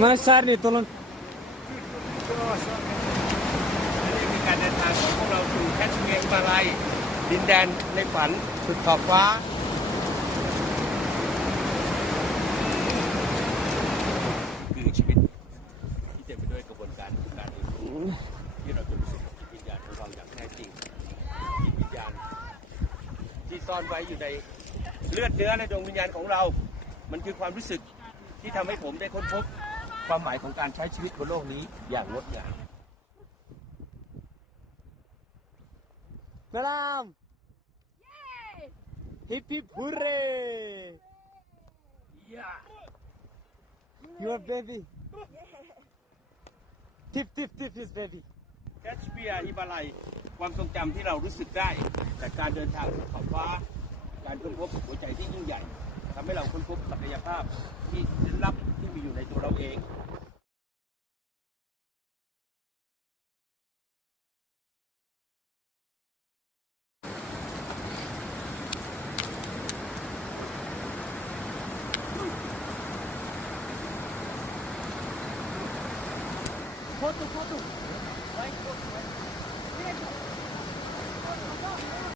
มาชาร์นี่ตลอดนี่คือการเดินทางของพวกเราสู่แคชเมียร์มาลัยดินแดนในฝันสุดขอบฟ้า คือชีวิตที่เต็มไปด้วยกระบวนการการเรียนรู้ที่เราจะรู้สึกจิตวิญญาณของเราอย่างแท้จริงจิตวิญญาณที่ซ่อนไว้อยู่ในเลือดเนื้อและดวงวิญญาณของเรา มันคือความรู้สึกที่ทำให้ผมได้ค้นพบ ความหมายของการใช้ชีวิตบนโลกนี้อย่างงดงามแม่ลามฮิปปี้พูเร่ Yeah. your baby tip tip tip his baby แคชเปียร์ฮิมาลัยความทรงจำที่เรารู้สึกได้ จากการเดินทางสู่ขอบฟ้า การค้นพบหัวใจที่ยิ่งใหญ่ทำให้เราค้นพบศักยภาพที่ลึกลับที่มีอยู่ในตัวเราเอง foto foto